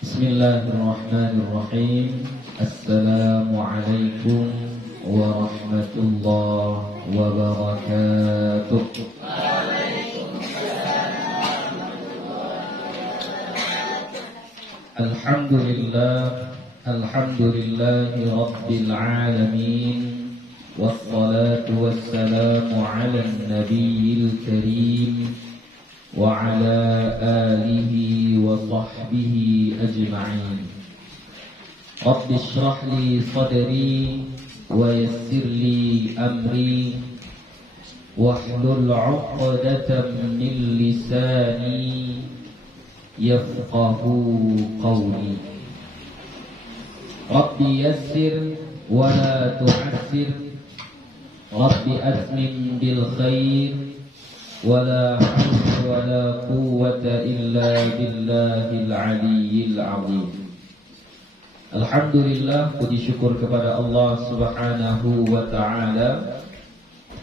Bismillahirrahmanirrahim. Assalamualaikum warahmatullahi wabarakatuh. Alhamdulillahi rabbil alamin. Wassalatu wassalamu ala nabiyil karim wa ala alihi wa sahbihi ajma'in. Rabbi shrah li sadri wa yassir li amri wahlul 'uqdatam min lisani yafqahu qawli. Rabbi yassir wa la tu'assir, Rabbi asmin bil khair, wa la hawla wa la quwwata illa billahil aliyyil azim. Alhamdulillah, puji syukur kepada Allah Subhanahu wa ta'ala.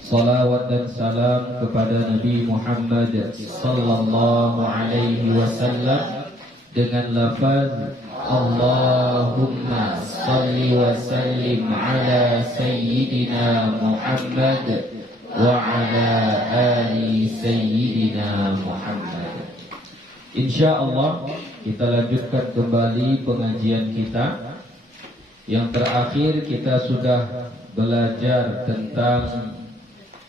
Salawat dan salam kepada Nabi Muhammad sallallahu alaihi wasallam dengan lafaz Allahumma salli wa sallim ala sayyidina Muhammad wa ala ali sayyidina Muhammad. Insyaallah kita lanjutkan kembali pengajian kita. Yang terakhir kita sudah belajar tentang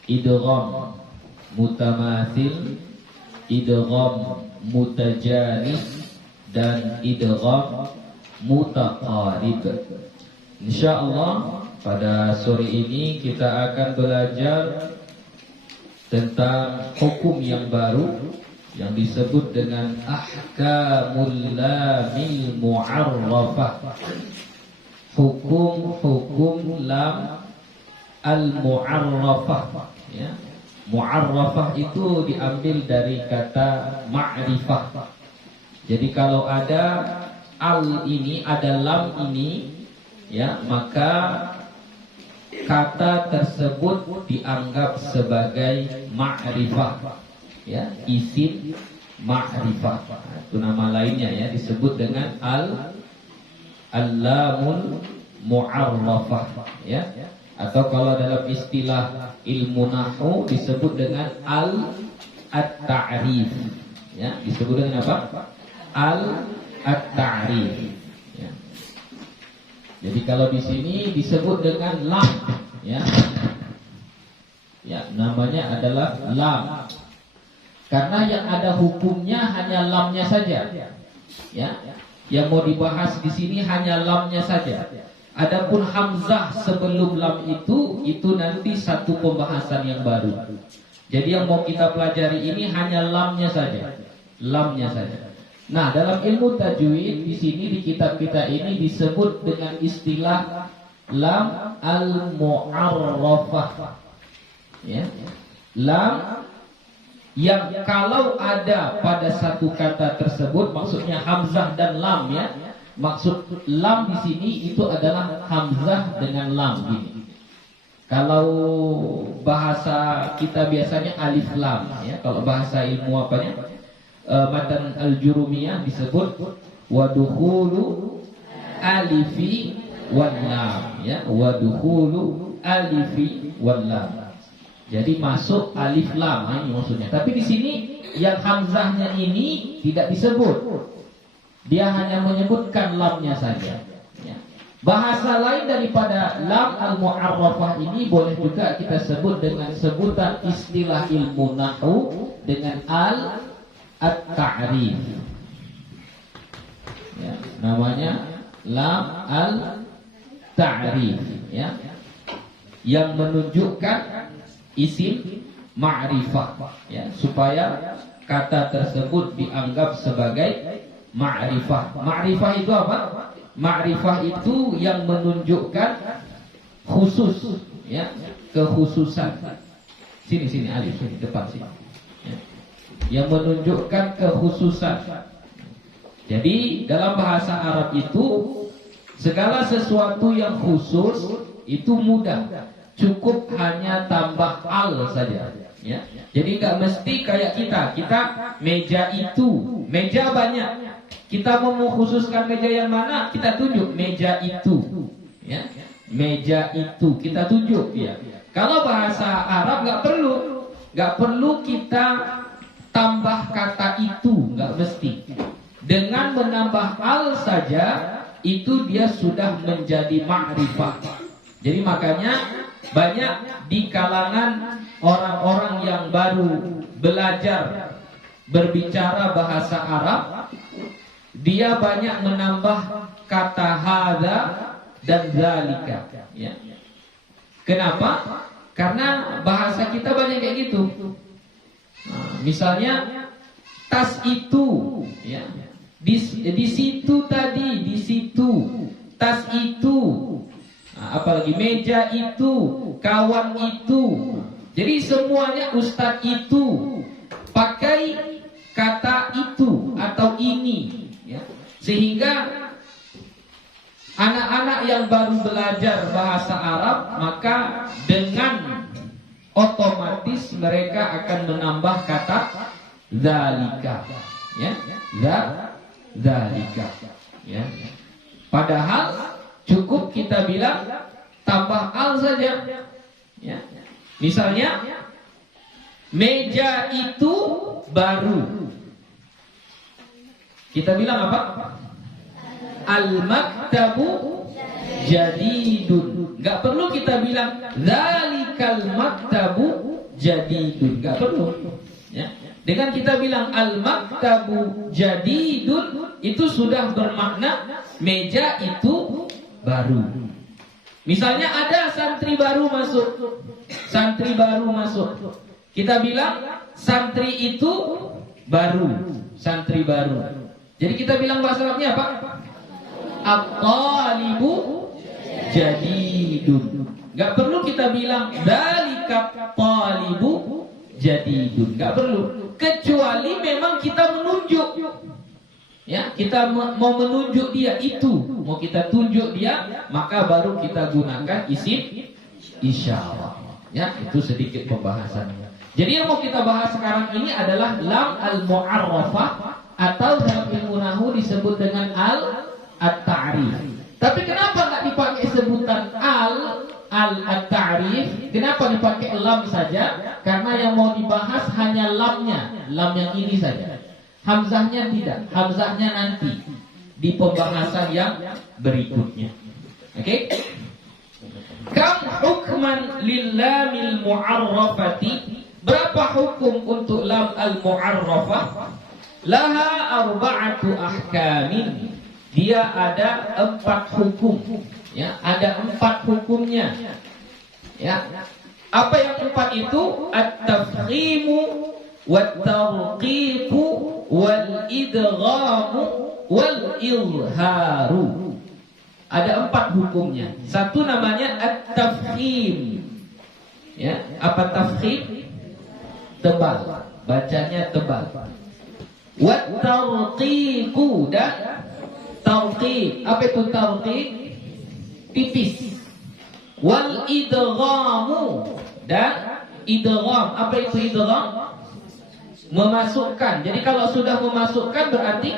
idgham mutamathil, idgham mutajanis, dan idgham mutaqarib. Insyaallah pada sore ini kita akan belajar tentang hukum yang baru yang disebut dengan ahkamul lamil mu'arrafah. Hukum-hukum lam al-mu'arrafah, ya. Mu'arrafah itu diambil dari kata ma'rifah. Jadi kalau ada al ini, ada lam ini, ya, maka kata tersebut dianggap sebagai ma'rifah, ya, isim ma'rifah. Itu nama lainnya, ya, disebut dengan al-lamul mu'arrafah, ya. Atau kalau dalam istilah ilmu nahwu disebut dengan at-ta'rif, ya, disebut dengan apa? At-ta'rif, ya. Jadi kalau di sini disebut dengan lam, ya. Ya, namanya adalah lam. Karena yang ada hukumnya hanya lamnya saja. Ya. Yang mau dibahas di sini hanya lamnya saja. Adapun hamzah sebelum lam itu nanti satu pembahasan yang baru. Jadi yang mau kita pelajari ini hanya lamnya saja. Lamnya saja. Nah, dalam ilmu tajwid di sini di kitab kita ini disebut dengan istilah lam al-mu'arrafah. Ya. Lam yang kalau ada pada satu kata tersebut, maksudnya hamzah dan lam, ya. Maksud lam di sini itu adalah hamzah dengan lam gini. Kalau bahasa kita biasanya alif lam, ya. Kalau bahasa ilmu apanya? Matan al-jurumiyah disebut wadukhulu alifi wal lam, ya. Wadukhulu alifi wal lam. Jadi masuk alif lam, ini maksudnya. Tapi di sini yang hamzahnya ini tidak disebut. Dia hanya menyebutkan lamnya saja, ya. Bahasa lain daripada lam al-mu'arrafah ini boleh juga kita sebut dengan sebutan istilah ilmu nahwu dengan at-ta'rif, ya. Namanya lam al-ta'rif, ya. Yang menunjukkan isim ma'rifah, ya, supaya kata tersebut dianggap sebagai ma'rifah. Ma'rifah itu apa? Ma'rifah itu yang menunjukkan khusus, ya, kekhususan. Sini alif, sini depan sini, ya. Yang menunjukkan kekhususan. Jadi dalam bahasa Arab itu segala sesuatu yang khusus itu mudah. Cukup hanya tambah al saja, ya. Jadi nggak mesti kayak kita meja itu, meja banyak, Kita mau mengkhususkan meja yang mana, kita tunjuk meja itu, ya. Meja itu kita tunjuk, ya. Kalau bahasa Arab nggak perlu kita tambah kata itu, nggak mesti. Dengan menambah al saja itu dia sudah menjadi ma'rifah. Jadi makanya banyak di kalangan orang-orang yang baru belajar berbicara bahasa Arab, dia banyak menambah kata hadza dan zalika, ya. Kenapa? Karena bahasa kita banyak kayak gitu. Nah, misalnya tas itu, ya. Di situ tadi, di situ. Tas itu. Nah, apalagi meja itu, kawan itu. Jadi semuanya ustadz itu pakai kata itu atau ini, ya. Sehingga anak-anak yang baru belajar bahasa Arab, maka dengan otomatis mereka akan menambah kata zalika, ya, zalika, ya. Padahal cukup kita bilang tambah al saja, ya. Misalnya meja itu baru, kita bilang apa? Al-maktabu jadidun. Gak perlu kita bilang zalikal maktabu jadidun, gak perlu, ya. Dengan kita bilang al-maktabu jadidun, itu sudah bermakna meja itu baru. Misalnya ada santri baru masuk, santri baru masuk, kita bilang santri itu baru, santri baru. Jadi kita bilang bahasa Arabnya apa? At-talibu jadidun. Gak perlu kita bilang dzalika talibu jadidun, gak perlu. Kecuali memang kita menunjuk, ya, kita mau menunjuk dia itu, mau kita tunjuk dia, maka baru kita gunakan isim isyarah, ya. Itu sedikit pembahasannya. Jadi yang mau kita bahas sekarang ini adalah lam al-mu'arrafah, atau dalam ilmu nahwu disebut dengan al-ta'rif. Tapi kenapa nggak dipakai sebutan al-ta'rif? Kenapa dipakai lam saja? Karena yang mau dibahas hanya lamnya, lam yang ini saja. Hamzahnya tidak, hamzahnya nanti di pembahasan yang berikutnya. Oke? Kam hukman lillamil mu'arrafati? Berapa hukum untuk lam al-mu'arrafah? Laha arba'atu ahkamin. Dia ada 4 hukum, ya, ada 4 hukumnya, ya. Apa yang 4 itu? At-tafkhimu wat-tarqiqu wal-idghamu wal-izharu. Ada 4 hukumnya. Satu namanya at-tafkhim, ya. Apa tafkhim? Tebal, bacanya tebal. Wat-tarqiqu, dan tarqiq. Apa itu tarqiq? Tipis. Wal idghamu, dan idgham. Apa itu idgham? Memasukkan. Jadi kalau sudah memasukkan berarti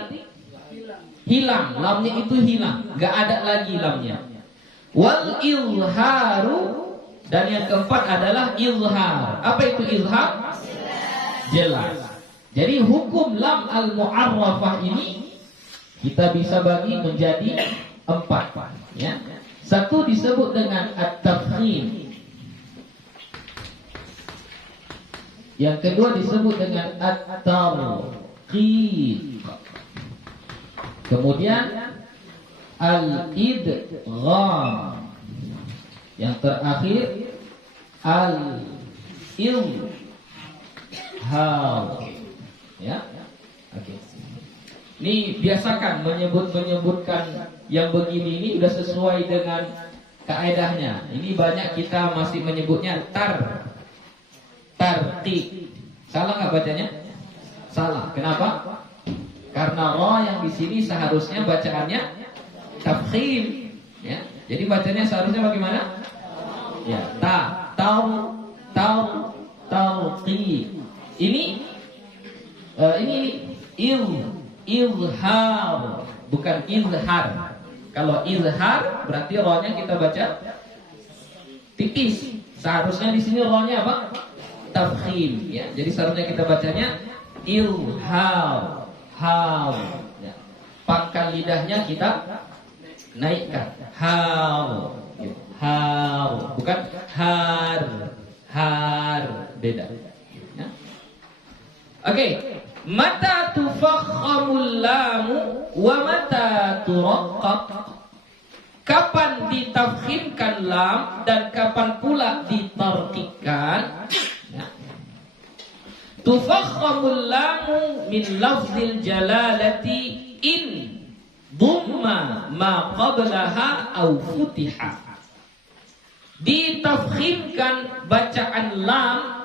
hilang, lamnya itu hilang, enggak ada lagi lamnya. Wal izharu, dan yang keempat adalah izhar. Apa itu izhar? Jelas. Jadi hukum lam al-mu'arrafah ini kita bisa bagi menjadi 4, ya. Satu disebut dengan at-tafkhim. Yang kedua disebut dengan at-tarqiq. Kemudian al-idgham. Yang terakhir al-izhar. Ya. Oke. Ini biasakan menyebutkan yang begini ini sudah sesuai dengan kaedahnya. Ini banyak kita masih menyebutnya tarqiq. Salah nggak bacanya? Salah. Kenapa? Karena ra yang di sini seharusnya bacaannya tafkhim, ya. Jadi bacanya seharusnya bagaimana? Ya, tarqiq. Ini izhar, bukan izhar. Kalau izhar berarti rohnya kita baca tipis. Seharusnya di sini rohnya apa? Tafkhim, ya. Jadi seharusnya kita bacanya izhar, hal. Ya. Pangkal lidahnya kita naikkan, hal, gitu. Hal, bukan har, har, beda. Ya. Oke, mata tufakhamul lamu wa mata turaqqaq. Kapan ditafkhimkan lam dan kapan pula ditarqiqkan? Ya. Tufakhamul lamu min lafzil jalalati in dhamma ma qablaha aw futiha. Ditafkhimkan bacaan lam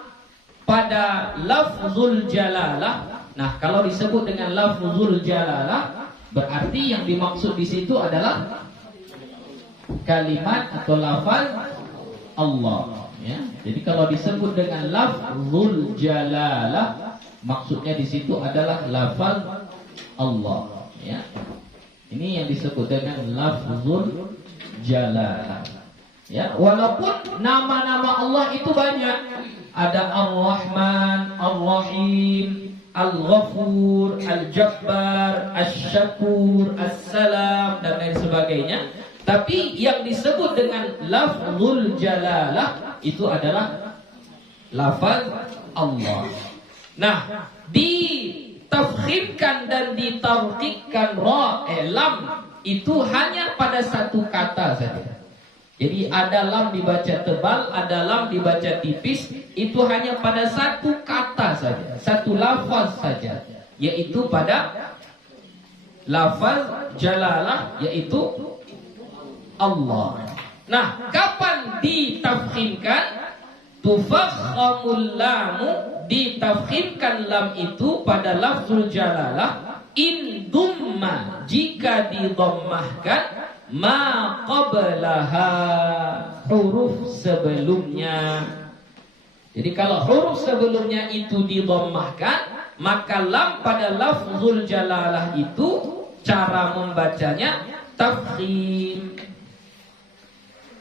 pada lafzul jalalah. Nah, kalau disebut dengan lafzul jalalah berarti yang dimaksud di situ adalah kalimat atau lafaz Allah, ya. Jadi kalau disebut dengan lafzul jalalah maksudnya di situ adalah lafaz Allah, ya. Ini yang disebut dengan lafzul jalalah. Ya, walaupun nama-nama Allah itu banyak. Ada Ar-Rahman, Ar-Rahim, Al-Ghafur, Al-Jabbar, Asy-Syakur, As-Salam dan lain sebagainya. Tapi yang disebut dengan lafzul jalalah itu adalah lafaz Allah. Nah, ditafkhimkan dan ditarqiqkan lam itu hanya pada satu kata saja. Jadi ada lam dibaca tebal, ada lam dibaca tipis, itu hanya pada satu kata saja, satu lafaz saja, yaitu pada lafaz jalalah, yaitu Allah. Nah, kapan ditafkhimkan? Tufakhamul lamu, ditafkhimkan lam itu pada lafzul jalalah in dumma, jika didommahkan ma qablaha, huruf sebelumnya. Jadi kalau huruf sebelumnya itu didommahkan, maka lam pada lafzul jalalah itu cara membacanya tafkhim.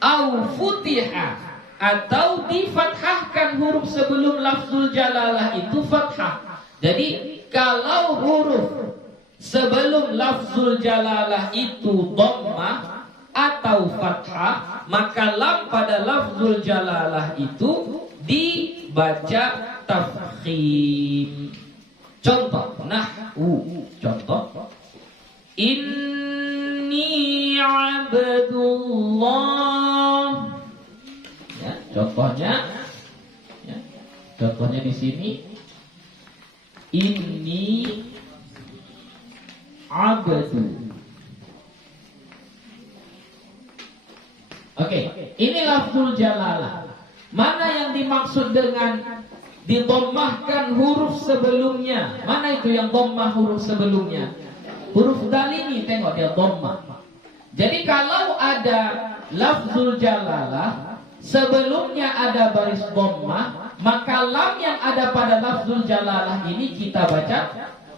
Au futiha, atau difathahkan huruf sebelum lafzul jalalah itu fathah. Jadi kalau huruf sebelum lafzul jalalah itu dhammah atau fathah, maka lam pada lafzul jalalah itu dibaca tafkhim. Contoh nahwu, contoh inni abdullah. Ya, contohnya di sini inni abdu. Oke, ini lafzul jalalah. Mana yang dimaksud dengan didommahkan huruf sebelumnya? Mana itu yang dhammah huruf sebelumnya? Huruf dal ini, tengok dia dhammah. Jadi kalau ada lafzul jalalah sebelumnya ada baris dhammah, maka lam yang ada pada lafzul jalalah ini kita baca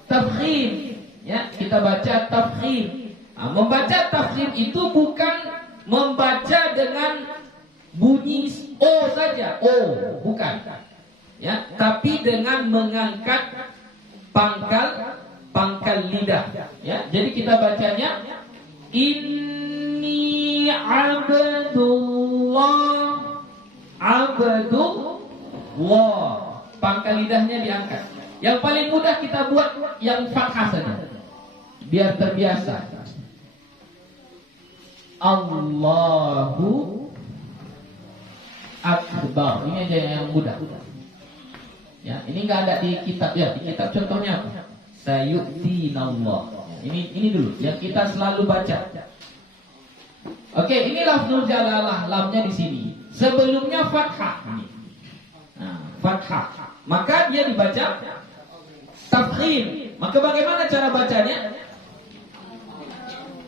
tafkhim. Ya, kita baca tafkhim. Nah, membaca tafkhim itu bukan membaca dengan bunyi o saja, o, bukan. Ya, tapi dengan mengangkat pangkal lidah. Ya, jadi kita bacanya inni abdullah, abdullah. Pangkal lidahnya diangkat. Yang paling mudah kita buat yang fathah saja, biar terbiasa. Allahu Akbar. Ini aja yang mudah. Ya, ini nggak ada di kitab ya. Di kitab contohnya apa? Sayu'tinallah. Ini dulu yang kita selalu baca. Oke, ini lafzul jalalah, lamnya di sini. Sebelumnya fathah. Nah, fathah. Maka dia dibaca tafkhim. Maka bagaimana cara bacanya?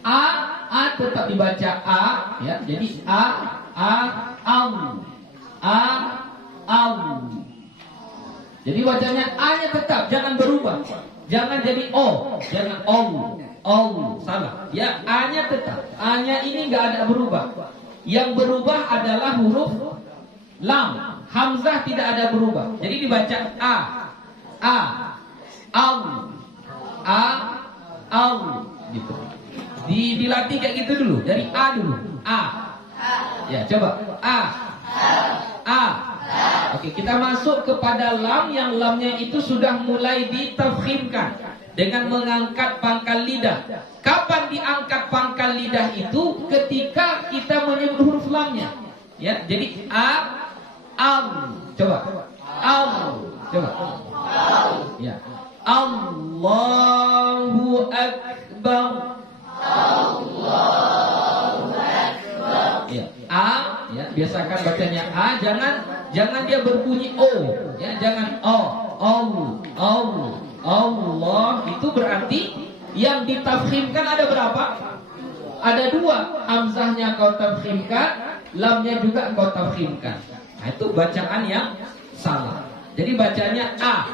A tetap dibaca A, ya. Jadi au. Jadi bacanya A-nya tetap, jangan berubah. Jangan jadi O, jangan O, salah. Ya, A-nya tetap. A-nya ini nggak ada berubah. Yang berubah adalah huruf lam. Hamzah tidak ada berubah. Jadi dibaca A, al, gitu. Dilatih kayak gitu dulu. Dari A dulu. A. Ya, coba. A. Oke, kita masuk kepada lam yang lamnya itu sudah mulai ditafkhimkan dengan mengangkat pangkal lidah. Kapan diangkat pangkal lidah itu? Ketika kita menyebut huruf lamnya. Ya, jadi al. Coba. Al. Coba. Ya. Allahu Akbar. Ya, A, ya, biasakan bacanya A, jangan dia berbunyi O, ya, jangan O. Allah itu berarti yang ditafkhimkan ada berapa? Ada 2. Hamzahnya kau tafkhimkan, lamnya juga kau tafkhimkan. Nah, itu bacaan yang salah. Jadi bacanya A.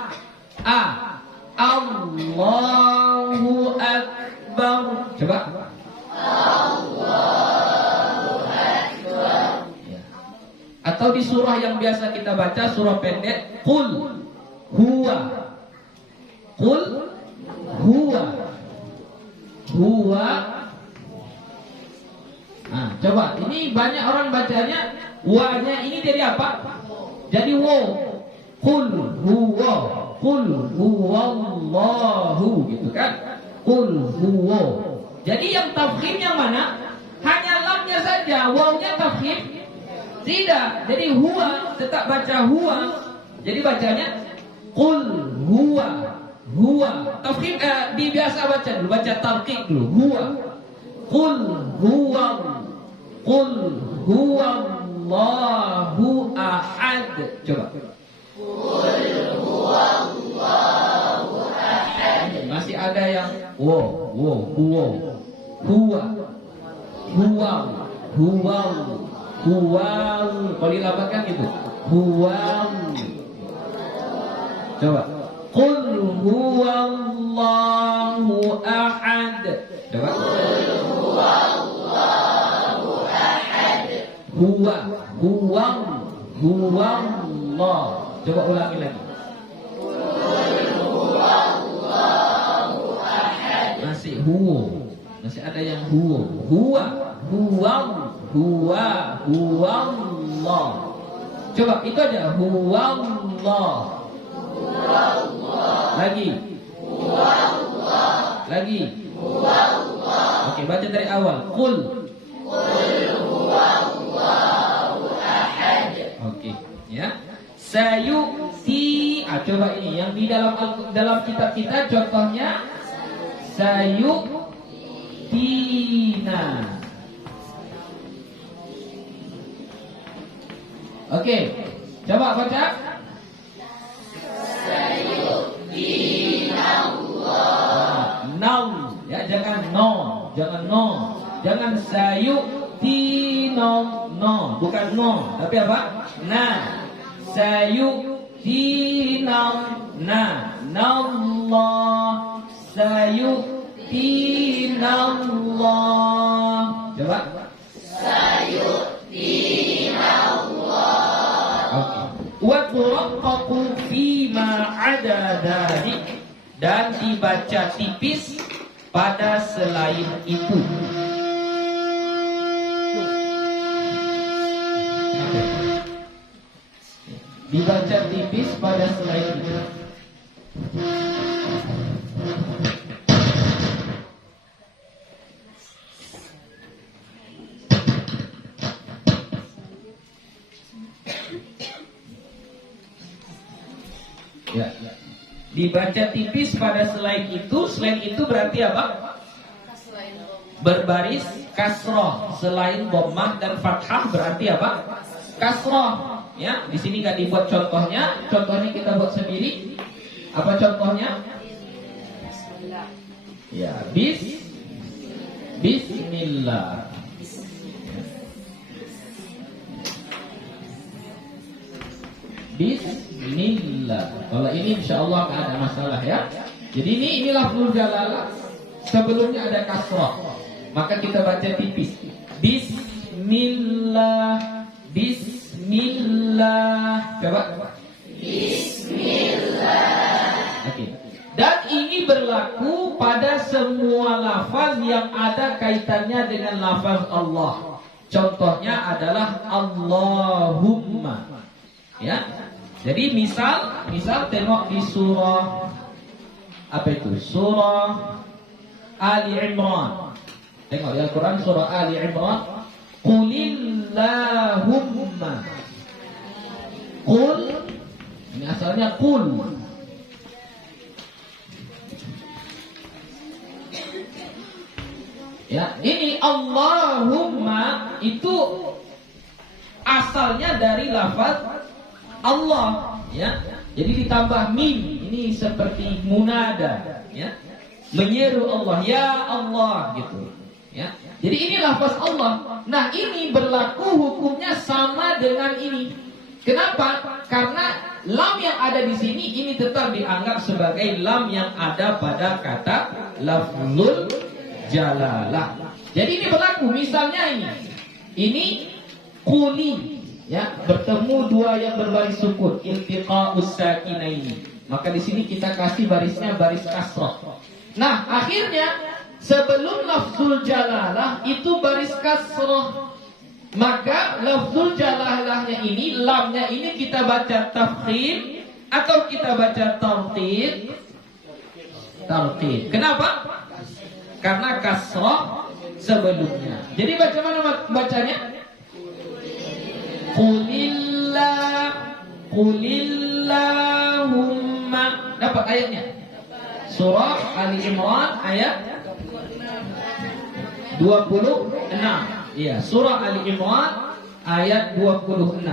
Allahu Akbar. Coba. Atau di surah yang biasa kita baca, surah pendek, Qul huwa. Nah, coba, ini banyak orang bacanya wa-nya ini jadi apa? Jadi wo. Qul huwallahu, gitu kan? Qul huwa. Jadi yang tafkhim yang mana? Hanya lamnya saja, wawnya tafkhim tidak. Jadi huwa tetap baca huwa. Jadi bacanya qul huwa. Tafkhim biasa baca dulu, baca tarqiq dulu. Huwa. Qul huwallahu ahad. Coba. Qul huwallahu ahad. Masih ada yang huwa. Kalau dilambangkan gitu. Huwa. Coba. Qul huwallahu ahad. Coba. Qul huwallahu ahad. Huwallah. Coba ulangi lagi. Qul huwallahu ahad. Masih ada yang huwallah. Coba itu aja, huwallah. Lagi. Oke, baca dari awal. Qul huwallahu ahad. Oke, ya. Sayu'ti. Coba ini yang di dalam kitab kita contohnya sayu'tina. Oke, coba baca. Naum, ya, jangan no, jangan sayu'tina, no, bukan no, tapi apa? Sayu'tina, nallah, sayu'tina Allah. Coba. Wa fima ada dzalik, dan dibaca tipis pada selain itu. Dibaca tipis pada selain itu. Ya. Dibaca tipis pada selain itu. Selain itu berarti apa? Berbaris kasroh. Selain dhammah dan fathah berarti apa? Kasroh. Ya, di sini nggak dibuat contohnya. Contohnya kita buat sendiri. Apa contohnya? Ya, bismillah. Bismillah. Kalau ini insya Allah nggak ada masalah, ya. Jadi ini lafzul jalalah. Sebelumnya ada kasrah. Maka kita baca tipis. Bismillah. Bismillah. Coba. Bismillah. Oke. Dan ini berlaku pada semua lafaz yang ada kaitannya dengan lafaz Allah. Contohnya adalah Allahumma. Ya. Jadi misal tengok di surah apa itu? Surah Ali Imran. Tengok di Al-Quran surah Ali Imran. Qulillahumma. Qul. Ini asalnya qul. Ya, ini Allahumma itu asalnya dari lafaz Allah, ya. Jadi ditambah mim, ini seperti munada, ya. Menyeru Allah, ya Allah gitu, ya. Jadi ini lafaz Allah. Nah, ini berlaku hukumnya sama dengan ini. Kenapa? Karena lam yang ada di sini ini tetap dianggap sebagai lam yang ada pada kata lafzul jalalah. Jadi ini berlaku. Misalnya ini kuli. Ya, bertemu dua yang berbaris sukun, iltiqa'us sakinaini. Maka di sini kita kasih barisnya baris kasrah. Nah, akhirnya sebelum lafzul jalalah itu baris kasrah. Maka lafzul jalalahnya ini, lamnya ini kita baca tafkhim atau kita baca tartib. Tartib. Kenapa? Karena kasrah sebelumnya. Jadi baca mana bacanya? Qulillahumma. Dapat ayatnya? Surah Ali Imran ayat 26. Iya, surah Ali Imran ayat 26.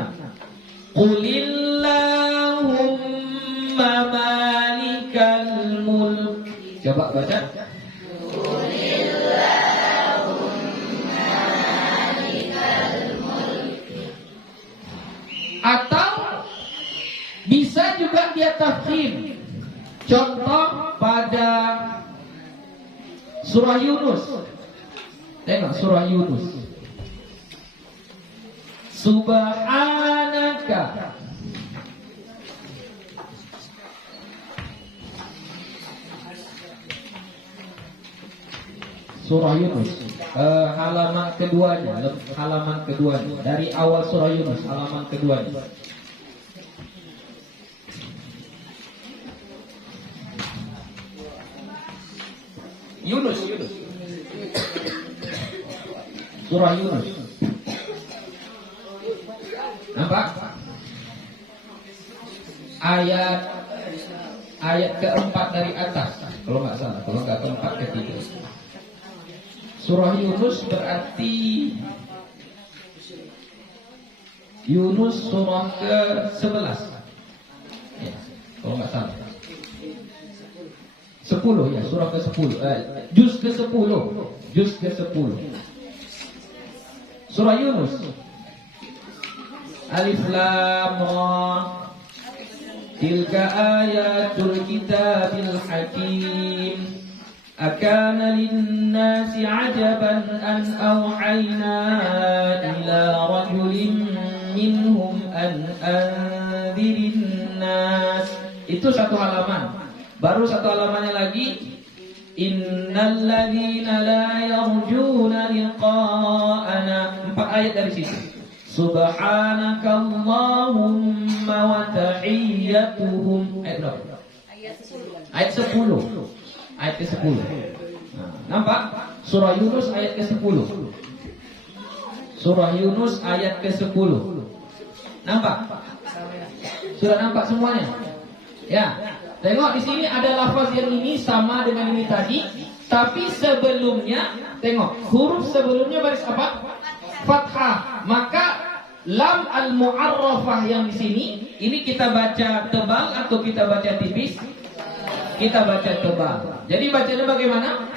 Qulillahumma malikal mulk. Coba baca. Atau bisa juga dia tafkhim. Contoh pada surah Yunus. Tengok surah Yunus. Subhanaka. Surah Yunus. Halaman keduanya. Dari awal surah Yunus, halaman keduanya. Yunus. Surah Yunus. Nampak? Ayat keempat dari atas. Kalau nggak salah, kalau nggak keempat ketiga. Surah Yunus berarti Yunus surah ke-11. Ya, kalau nggak salah. 10 ya, surah ke-10. Juz ke-10. Surah Yunus. Alif Lam Ra. Tilka ayatul kitabil hakim. Akana linnasi ajaban an awhayna ila rajulin minhum an anzirin nas. Itu satu halaman. Baru satu halamannya lagi. Innal ladzina la yarjuna liqa'ana. 4 ayat dari situ. Subhanakallahumma wa tahiyyatuhum. Ayat berapa? Ayat 10. Ayat ke-10. Nampak? Surah Yunus ayat ke-10. Surah Yunus ayat ke-10. Nampak? Sudah nampak semuanya? Ya. Tengok di sini ada lafaz yang ini sama dengan ini tadi, tapi sebelumnya tengok, huruf sebelumnya baris apa? Fathah. Maka lam al-mu'arrafah yang di sini, ini kita baca tebal atau kita baca tipis? Kita baca tebal. Jadi bacanya bagaimana?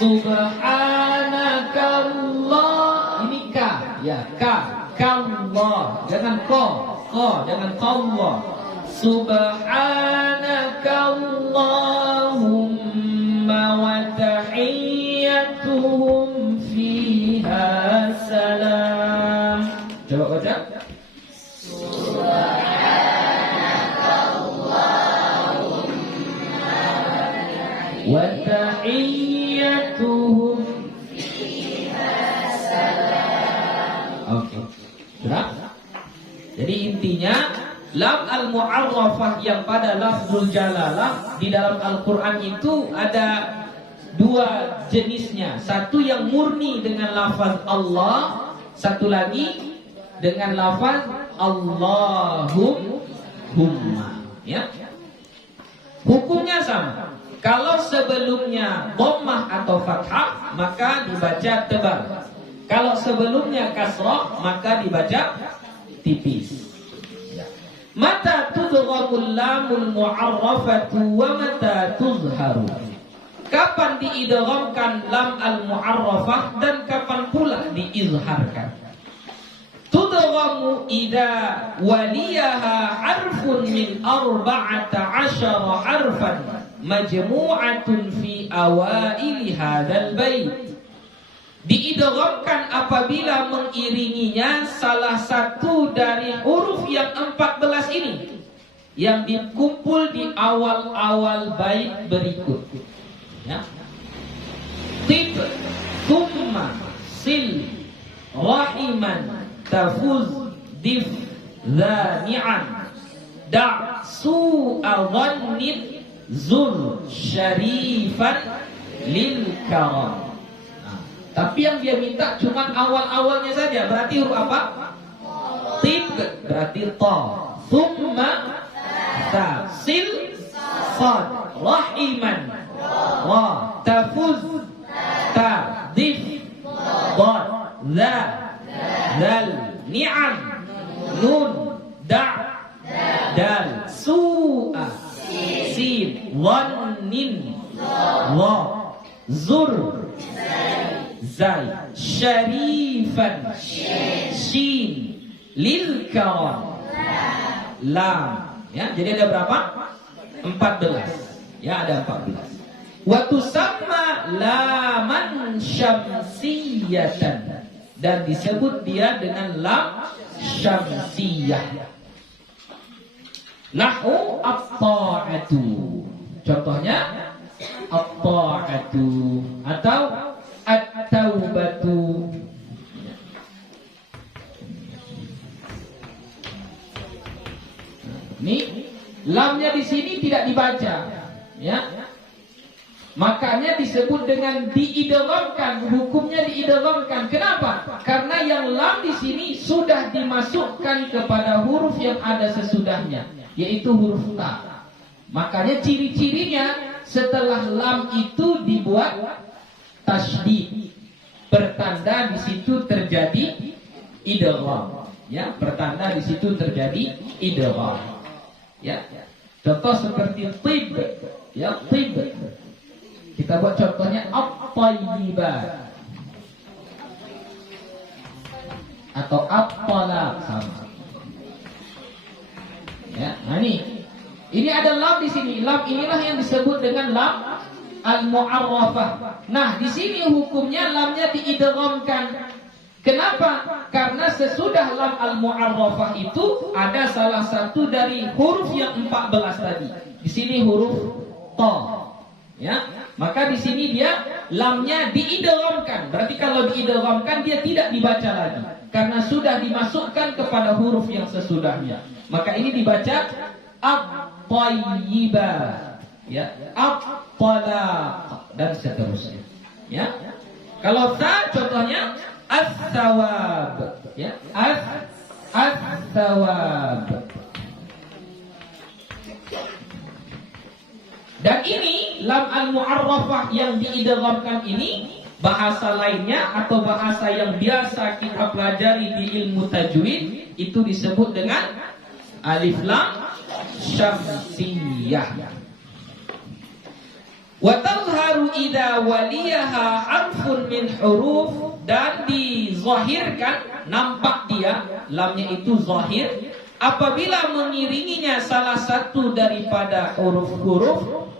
Subhanakallah. Ini ka, ya ka, kallah. Jangan ko, jangan kallah. Subhanakallahumma wa tahiyyatuhum fiha salam. Coba baca. Wa tahiyyatuhum fiha salam. Oke. Sudah? Jadi intinya lam al-mu'arrafah yang pada lafzul jalalah di dalam Al-Quran itu ada dua jenisnya. Satu yang murni dengan lafaz Allah, satu lagi dengan lafaz Allahumma. Ya. Hukumnya sama. Kalau sebelumnya dhammah atau fathah maka dibaca tebal. Kalau sebelumnya kasrah maka dibaca tipis. Mata tudghamul lamul mu'arrafatu wa mata tuzharu. Kapan diidghamkan lam al-mu'arrafah dan kapan pula diizharkan? Tudghamu idza waliyaha harfun min 14 harfan majmu'atun fi awaili hadzal bait. Diidghamkan apabila mengiringinya salah satu dari huruf yang 14 ini yang dikumpul di awal-awal bait berikut. Ya. Tib, thumma, sil, rahiman, tafuz, dif, dhani'an, da' su'a dhannin, zul, syarifan, lil karam. Tapi yang dia minta cuma awal-awalnya saja. Berarti huruf apa? Tib, berarti ta. Thumma, ta. Sil, sad. Rahiman, ra. Tafuz, ta. Dif, dad. Dha, dal. Ni'am, nun. Da, dal. Su'a, sin. Dhannin, ra. Zur, zai, syarifan, shin, lil karam, lam. Ya, jadi ada berapa? 14. Ya, ada 14. Wa tusamma laman syamsiyatan, dan disebut dia dengan lam syamsiyah. Nahu at-ta'atu. Contohnya at-ta'atu atau at-taubatu. Ini lamnya di sini tidak dibaca, ya. Makanya disebut dengan diidghamkan, hukumnya diidghamkan. Kenapa? Karena yang lam di sini sudah dimasukkan kepada huruf yang ada sesudahnya, yaitu huruf ta. Makanya ciri-cirinya setelah lam itu dibuat tasydid, pertanda di situ terjadi idgham. Ya, pertanda di situ terjadi idgham. Ya. Contoh seperti tib, ya, tib. Kita buat contohnya at-tayyibat atau at-talaq sama. Ya, nah ini ada lam di sini. Lam inilah yang disebut dengan lam al-mu'arrafah. Nah, di sini hukumnya lamnya diidghamkan. Kenapa? Karena sesudah lam al-mu'arrafah itu ada salah satu dari huruf yang 14 tadi. Di sini huruf ta. Ya, maka di sini dia lamnya diidghamkan. Berarti kalau diidghamkan dia tidak dibaca lagi karena sudah dimasukkan kepada huruf yang sesudahnya. Maka ini dibaca at-tayyibat, ya, at-talaq dan seterusnya. Ya. Kalau ta contohnya as-sawab, ya, as-sawab. Dan ini lam al-mu'arrafah yang diidghamkan ini, bahasa lainnya atau bahasa yang biasa kita pelajari di ilmu tajwid itu disebut dengan alif lam syamsiyah. Wa tazharu idza waliyaha harfun min huruf, dan dizahirkan, nampak dia lamnya itu zahir apabila mengiringinya salah satu daripada huruf-huruf,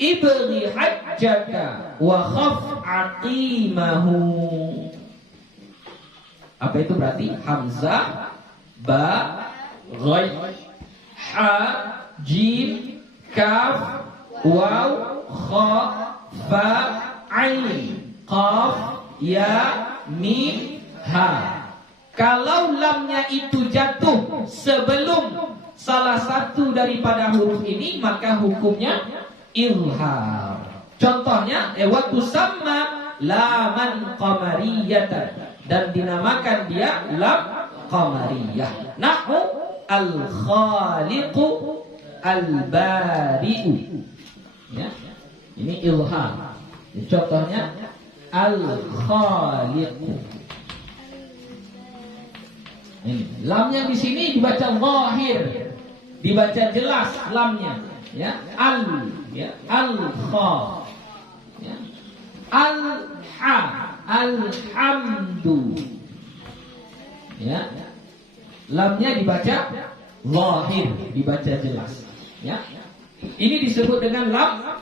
ibghi hajjaka wa khaf aqimahu. Apa itu berarti? Hamzah, ba, ghain, ha, jim, kaf, waw, kha, fa, ain, qaf, ya, mim, ha. Kalau lamnya itu jatuh sebelum salah satu daripada huruf ini, maka hukumnya ilhar. Contohnya, wa tusamma laman qamariyatan, dan dinamakan dia lam qamariyah. Nahu al-khaliqu al-bari'u. Ya. Ini ilhar. Contohnya al-khaliqu. Ini lamnya di sini dibaca zahir, dibaca jelas lamnya, ya, ya, al-kha, ya, al-ha, alhamdu, ya, lamnya dibaca zahir, dibaca jelas, ya. Ini disebut dengan lam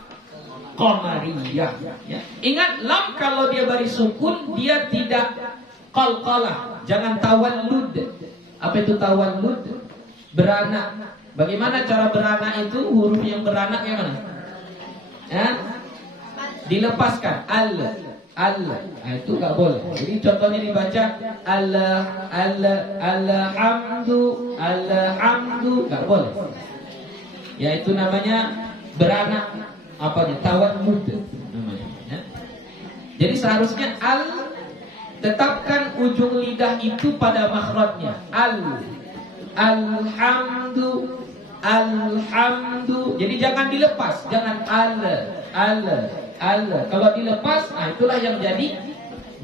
qamariyah, ya. Ingat, lam kalau dia baris sukun dia tidak qalqalah. Jangan tawallud. Apa itu tawallud? Beranak. Bagaimana cara beranak itu? Huruf yang beranak yang mana? Ya? Dilepaskan. Nah, itu gak boleh. Jadi contohnya dibaca alhamdu. Gak boleh. Ya, itu namanya beranak. Apanya? Tawallud namanya. Ya? Jadi seharusnya tetapkan ujung lidah itu pada makhrajnya. Alhamdu. Jadi jangan dilepas, jangan Kalau dilepas, nah itulah yang jadi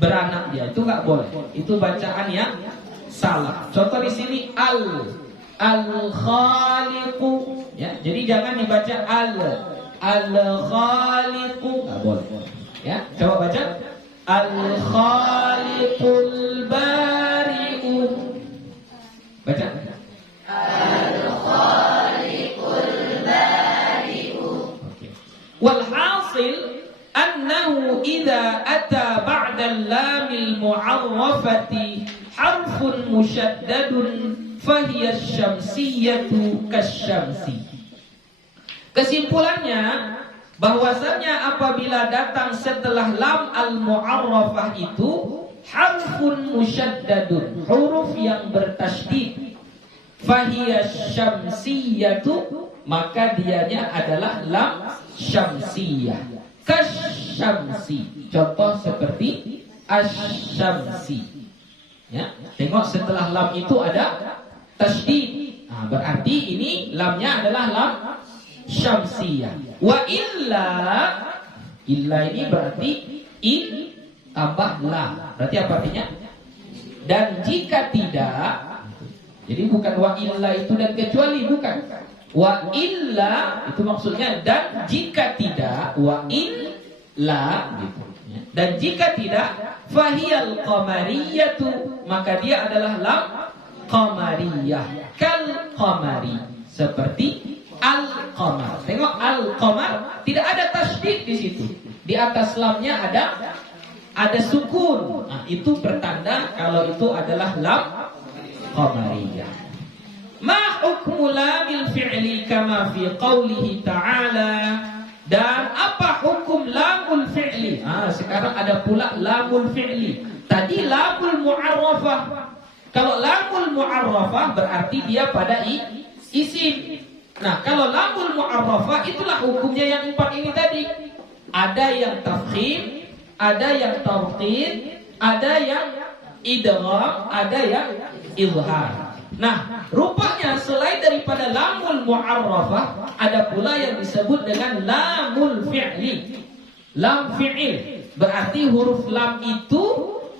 beranak dia. Itu nggak boleh. Itu bacaan yang salah. Contoh di sini al-khaliqu. Ya, jadi jangan dibaca al-khaliqu. Nggak boleh. Ya, coba baca. Al-khaliqul bari'u. Baca. Al-khaliqul bari'u. Okay. Walhasil annahu idza ata ba'da al-lamil mu'arrafati harfun musyaddadun fahiya asy-syamsiyyatu kasyamsi. Kesimpulannya, bahwasanya apabila datang setelah lam al-mu'arrafah itu harfun musyaddadun, huruf yang bertasydid, fahiya syamsiyatu, maka dianya adalah lam syamsiyah. Kasyamsi, contoh seperti asyamsi. Ya, tengok setelah lam itu ada tasydid. Nah, berarti ini lamnya adalah lam syamsiyah. Wa illa ini berarti in tambah la. Berarti apa artinya? Dan jika tidak, jadi bukan wa illa itu dan kecuali, bukan. Wa illa itu maksudnya dan jika tidak, wa in la gitu. Dan jika tidak, fahiyal qamariyatu, maka dia adalah lam qamariyah. Kal qamari, seperti al-qamar. Tengok al-qamar tidak ada tasydid di situ. Di atas lamnya ada sukun. Nah, itu bertanda kalau itu adalah lam qamariyah. Ma hukmu lamil fi'li kama fi qawlihi ta'ala. Dan apa hukum lamul fi'li? Sekarang ada pula lamul fi'li. Tadi lamul mu'arrafah. Kalau lamul mu'arrafah berarti dia pada isim. Nah, kalau lamul mu'arrafah itulah hukumnya yang 4 ini tadi. Ada yang tafkhim, ada yang tarqid, ada yang idgham, ada yang izhar. Nah, rupanya selain daripada lamul mu'arrafah, ada pula yang disebut dengan lamul fi'li. Lam fi'il, berarti huruf lam itu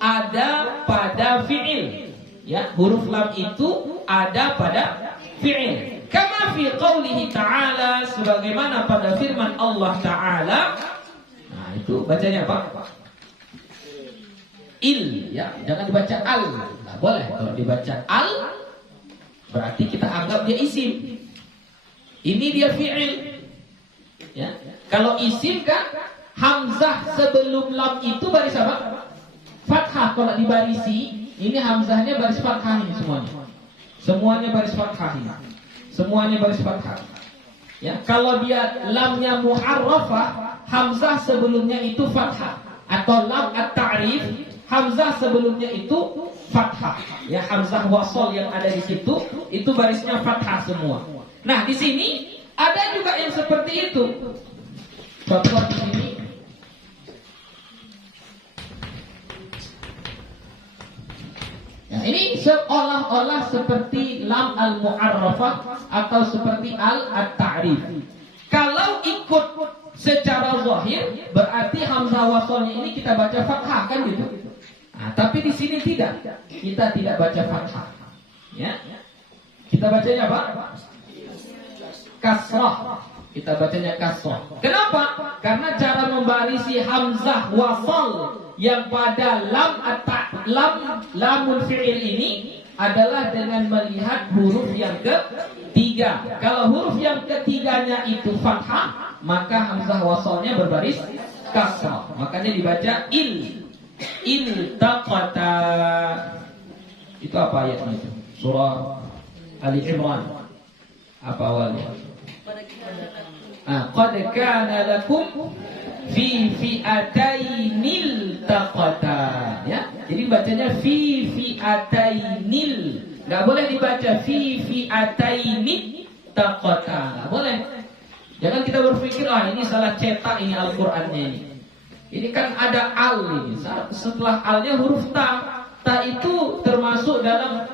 ada pada fi'il. Ya, huruf lam itu ada pada fi'il. Kama fi qawlihi ta'ala, sebagaimana pada firman Allah Ta'ala. Nah, itu bacanya apa? Ya, jangan dibaca al. Nggak boleh. Kalau dibaca al, berarti kita anggap dia isim. Ini dia fi'il. Ya. Kalau isim kan hamzah sebelum lam itu baris apa? Fathah. Kalau dibarisi, ini hamzahnya baris fathah ini semuanya. Semuanya baris fathah ini. Semuanya baris fathah. Ya, kalau dia lamnya muharrafah, hamzah sebelumnya itu fathah. Atau lam at-ta'rif, hamzah sebelumnya itu fathah. Ya, hamzah wasol yang ada di situ itu barisnya fathah semua. Nah, di sini ada juga yang seperti itu. Contoh di sini. Ya, ini seolah-olah seperti lam al-mu'arrafah atau seperti al-at-ta'rif. Kalau ikut secara zahir, berarti hamzah wasolnya ini kita baca fathah kan gitu. Nah, tapi di sini tidak. Kita tidak baca fathah. Ya. Kita bacanya apa? Kasrah. Kita bacanya kasrah. Kenapa? Karena cara membarisi hamzah wasal yang pada lamul fi'il ini adalah dengan melihat huruf yang ketiga. Kalau huruf yang ketiganya itu fathah, maka hamzah wasalnya berbaris kasrah. Makanya dibaca iltaqata. Itu apa ayatnya itu? Surah Ali Imran. Apa awalnya? Qad kana lakum fi fi'atainil taqata. Ya, jadi bacanya fi fi'atainil. Enggak boleh dibaca fi fi'atainit taqata. Enggak boleh. Jangan kita berpikir ini salah cetak ini Al-Qur'annya ini. Ini kan ada al ini. Setelah alnya huruf ta. Ta itu termasuk dalam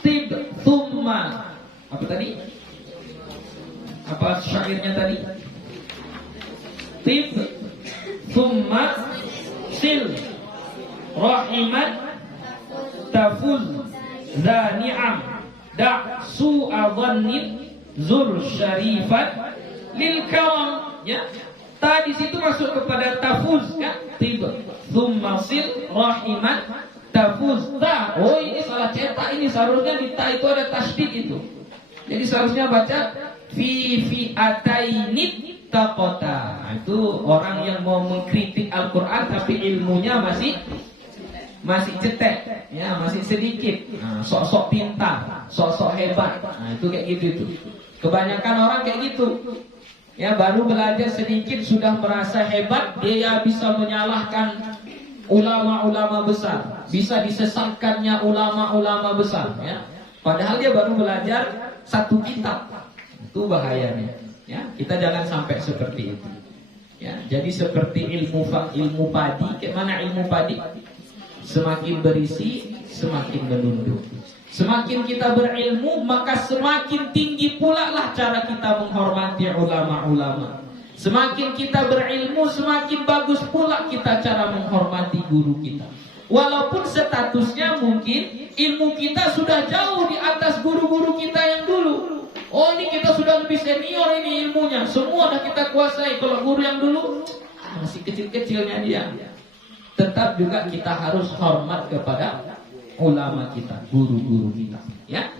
tib thumma. Apa tadi? Apa syairnya tadi? Tib thumma sil rahimat tafuz zani'am da' su'a dhannib zur syarifat lil karam. Ya, ta di situ masuk kepada tafuz kan? Tib thumma sil rahimat tafuz ta. Oh, ini salah cetak ini. Seharusnya di ta itu ada tasydid itu. Jadi seharusnya baca fi fi'atainit taqata. Itu orang yang mau mengkritik Al-Qur'an tapi ilmunya masih cetek, ya, masih sedikit. Nah, sok-sok pintar, sok-sok hebat. Nah, itu kayak gitu itu. Kebanyakan orang kayak gitu. Ya, baru belajar sedikit sudah merasa hebat, dia bisa menyalahkan ulama-ulama besar, bisa disesatkannya ulama-ulama besar, ya. Padahal dia baru belajar satu kitab. Itu bahayanya. Ya, kita jangan sampai seperti itu. Ya, jadi seperti ilmu padi, kayak mana ilmu padi? Semakin berisi, semakin menunduk. Semakin kita berilmu, maka semakin tinggi pula lah cara kita menghormati ulama-ulama. Semakin kita berilmu, semakin bagus pula kita cara menghormati guru kita. Walaupun statusnya mungkin ilmu kita sudah jauh di atas guru-guru kita yang dulu. Oh, ini kita sudah lebih senior ini ilmunya. Semua dah kita kuasai. Kalau guru yang dulu masih kecil-kecilnya dia. Tetap juga kita harus hormat kepada ulama kita, guru-guru kita. Ya.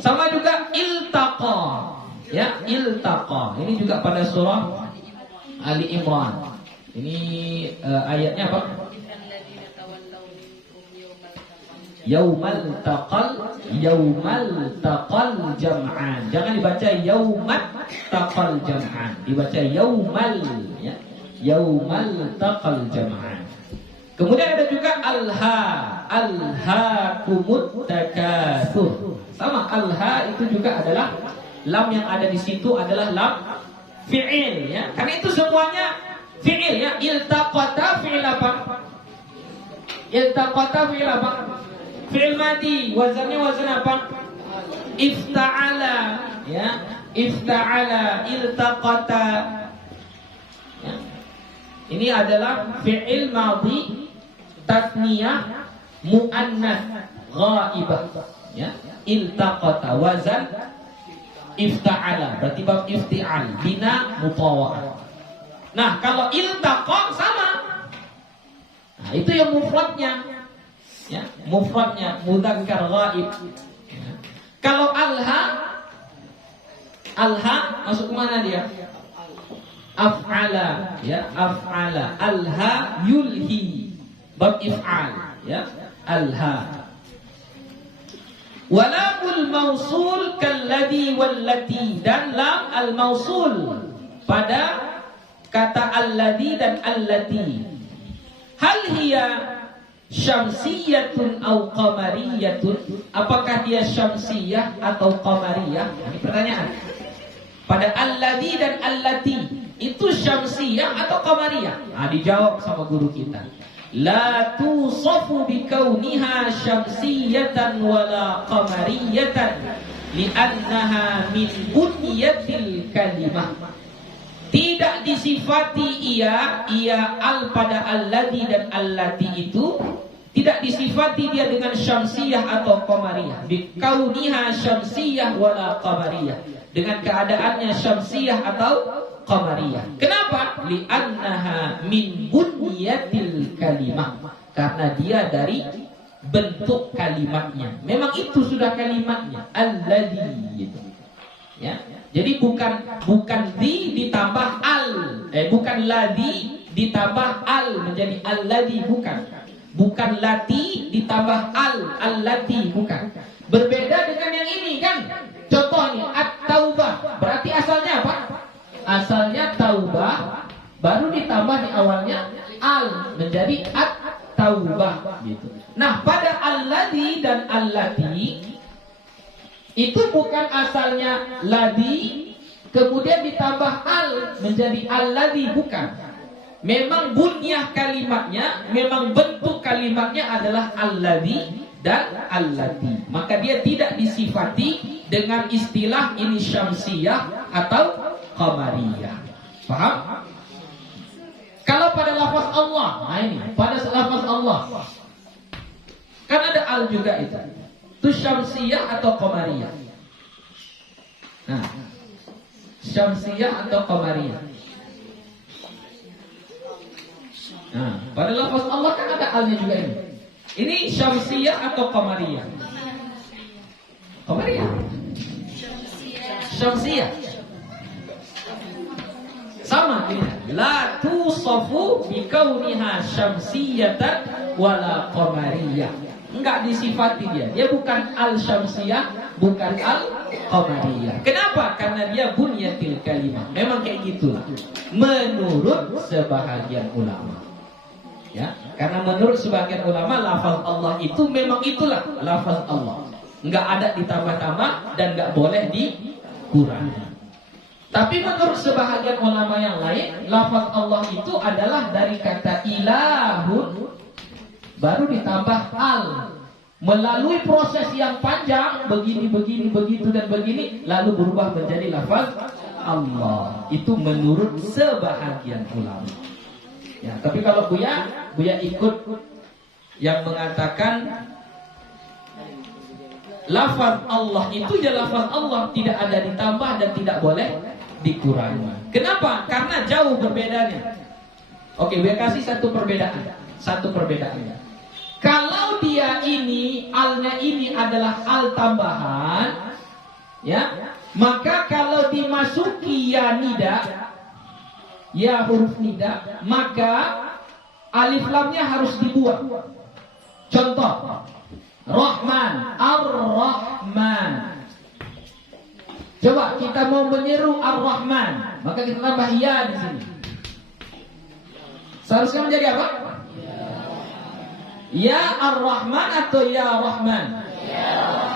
Sama juga iltaqa. Ya, iltaqa. Ini juga pada surah Ali Imran. Ini ayatnya apa? Yaumal taqal jam'an. Jangan dibaca yaumat taqal jam'an, dibaca yaumal, ya. Yaumal taqal jam'an. Kemudian ada juga alhaakumut takatsur. Sama alha itu juga adalah lam yang ada di situ adalah lam fi'il, ya. Karena itu semuanya fi'il, ya. Iltaqata fi'il apa? Iltaqata fi'il apa? Fi'il madi, wazannya wazan apa? Ifta'ala, ya. Ifta'ala, iltaqata. Ya. Ini adalah fi'il madi tasniyah muannats ghaibah, ya. Iltaqata wazan ifta'ala, berarti bab ifti'al, bina mutawa'ah. Nah, kalau iltaqa sama. Nah, itu yang mufradnya. Ya, mufradnya mudzakkar ghaib. Ya. Kalau alha masuk kemana dia? Af'ala, ya, af'ala. Alha yulhi, bab if'al, ya, alha. Walamul mausul kalladhi wallati, dan lam al mausul pada kata alladhi dan allati. Hal hiya syamsiyatun au qamariyatun, apakah dia syamsiyah atau qamariyah? Ini pertanyaan. Pada alladhi dan allati itu syamsiyah atau qamariyah? Nah, dijawab sama guru kita. La tusafu bikauniha syamsiyatan wala qamariyatan li'annaha min bunyatil kalimah. Tidak disifati ia al pada alladhi dan allati itu tidak disifati dia dengan syamsiyah atau qamariyah. Bikauniha syamsiyah wala qamariyah, dengan keadaannya syamsiyah atau qamariyah. Kenapa? Li'annaha min bunyatil kalimah, karena dia dari bentuk kalimatnya. Memang itu sudah kalimatnya, alladhi gitu. Ya. Jadi bukan di ditambah al, bukan ladhi ditambah al menjadi alladhi, bukan. Bukan lati ditambah allati, bukan. Berbeda dengan yang ini kan. Contohnya at-taubah, berarti asalnya apa? Asalnya taubah, baru ditambah di awalnya al menjadi at-taubah gitu. Nah, pada alladhi dan allati itu bukan asalnya ladhi kemudian ditambah al menjadi alladhi, bukan. Memang bunyah kalimatnya, memang bentuk kalimatnya adalah alladhi dan allati. Maka dia tidak disifati dengan istilah ini syamsiyah atau qamariyah. Paham? Kalau pada lafaz Allah, nah ini pada lafaz Allah kan ada al juga itu. Itu syamsiyah atau qamariyah. Nah, syamsiyah atau qamariyah. Nah, pada lafaz Allah kan ada alnya juga ini. Ini syamsiyah atau qamariyah? Qamariyah. Syamsiyah. Sama ini. La tusafu bikauniha syamsiyatan wala qamariyah. Enggak disifati dia. Dia bukan al-syamsiyah, bukan al-qamariyah. Kenapa? Karena dia bunyatil kalimah. Memang kayak gitulah. Menurut sebahagian ulama. Ya, karena menurut sebagian ulama lafaz Allah itu memang itulah lafaz Allah. Enggak ada ditambah-tambah dan enggak boleh dikurangi. Tapi menurut sebahagian ulama yang lain, lafaz Allah itu adalah dari kata ilahun baru ditambah al. Melalui proses yang panjang begini begitu dan begini lalu berubah menjadi lafaz Allah. Itu menurut sebahagian ulama. Ya, tapi kalau Buya ikut yang mengatakan lafaz Allah itu ya lafaz Allah, tidak ada ditambah dan tidak boleh dikurangi. Kenapa? Karena jauh berbedanya. Oke, Buya kasih satu perbedaannya. Kalau dia ini alnya ini adalah al tambahan, ya, maka kalau dimasuki ya nida, ya huruf nida, maka alif lamnya harus dibuang. Contoh, Rahman, Ar-Rahman. Coba kita mau menyeru Ar-Rahman, maka kita tambah ya di sini. Seharusnya menjadi apa? Ya Ar-Rahman atau ya Rahman?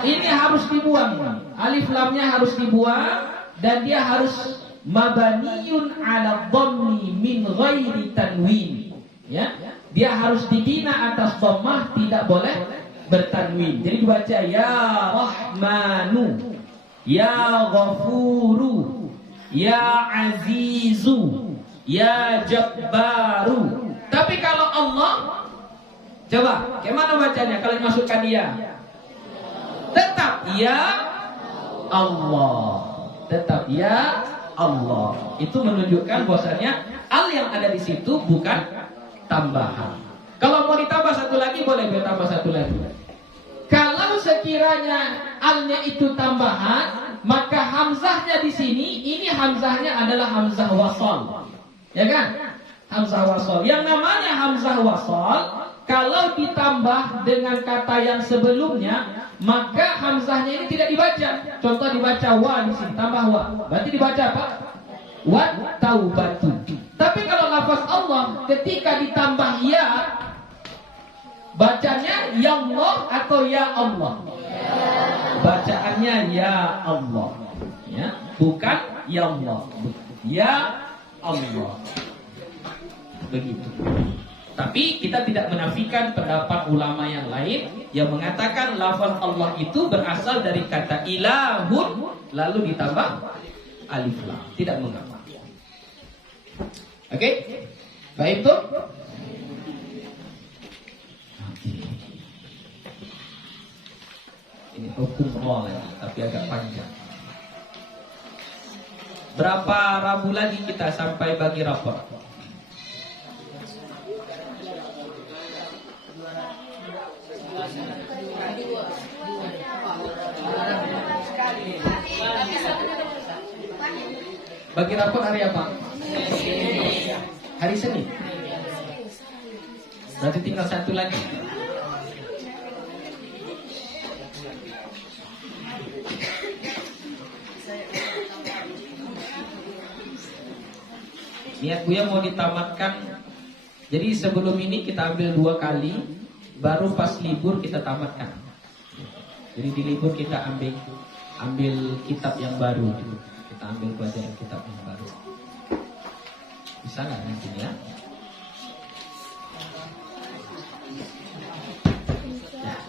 Ini harus dibuang. Alif lamnya harus dibuang dan dia harus mabaniyun ala dhammi min ghairi tanwin. Ya, dia harus dibina atas dhammah, tidak boleh bertanwin. Jadi dibaca ya Rahmanu, ya Ghafuru, ya Azizu, ya Jabbaru. Tapi kalau Allah, coba gimana bacanya kalau dimasukkan dia? Tetap ya Allah. Tetap ya Allah. Itu menunjukkan bahwasanya al yang ada di situ bukan tambahan. Kalau mau ditambah satu lagi boleh, tambah satu lagi. Kalau sekiranya sekiranya alnya itu tambahan, maka hamzahnya di sini, ini hamzahnya adalah hamzah wasal. Ya kan? Hamzah wasal. Yang namanya hamzah wasal, kalau ditambah dengan kata yang sebelumnya, maka hamzahnya ini tidak dibaca. Contoh dibaca wa di sini, tambah wa. Berarti dibaca apa? Wa taubatu. Tapi kalau lafaz Allah ketika ditambah ya, bacanya ya Allah atau ya Allah? Bacaannya ya Allah. Ya, bukan ya Allah. Ya Allah. Begitu. Tapi kita tidak menafikan pendapat ulama yang lain yang mengatakan lafaz Allah itu berasal dari kata ilahun lalu ditambah alif lam. Tidak mengapa. Oke? Baik tuh? Ini hukum Allah lagi, tapi agak panjang. Berapa Rabu lagi kita sampai bagi rapor? Bagi rapor hari apa? Hari Senin. Berarti tinggal satu lagi. Niat Buya mau ditamatkan. Jadi sebelum ini kita ambil 2 kali, baru pas libur kita tamatkan. Jadi di libur kita ambil kitab yang baru. Kita ambil pelajaran kitab yang baru. Bisa nggak nanti ya?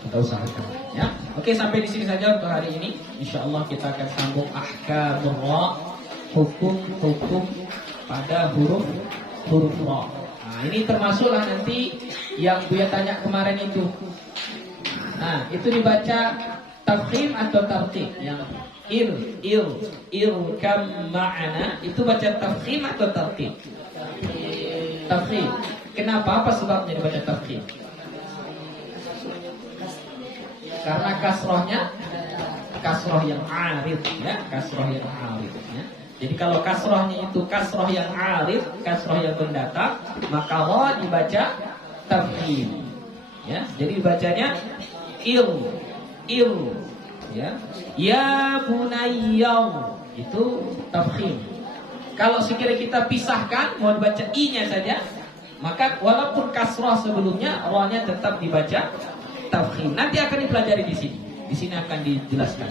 Kita usahakan ya. Oke, sampai di sini saja untuk hari ini. Insya Allah kita akan sambung ahkamur ra, hukum pada huruf ra. Nah, ini termasuklah nanti yang Buya tanya kemarin itu. Nah, itu dibaca tafkhim atau tartib? Yang kam ma'ana itu baca tafkhim atau tartib? Tafkhim. Kenapa? Apa sebabnya dibaca tafkhim? Karena kasroh yang arid ya, kasroh yang arid ya. Jadi kalau kasrohnya itu kasroh yang arid, kasroh yang mendatang, maka ra dibaca tafkhim. Ya, jadi bacanya il ya bunayya itu tafkhim. Kalau sekiranya kita pisahkan mau dibaca i-nya saja, maka walaupun kasroh sebelumnya ra-nya tetap dibaca tafkhim. Nanti akan dipelajari di sini. Di sini akan dijelaskan.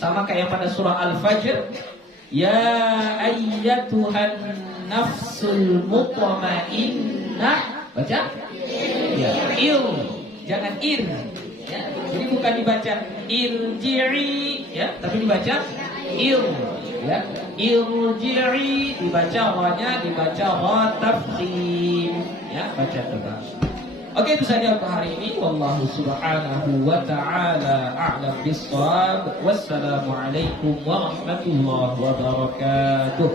Sama kayak pada surah Al-Fajr, ya ayyatuhan nafsul mutmainnah. Baca? Ya, jangan ir. Ya, jadi bukan dibaca irji'i ya, tapi dibaca ya. Irji'i dibaca ra-nya dibaca ra tafkhim ya, baca terus. Oke, itu saja untuk hari ini. Wallahu subhanahu wa ta'ala a'lam bis-shawab. Wassalamualaikum warahmatullahi wabarakatuh.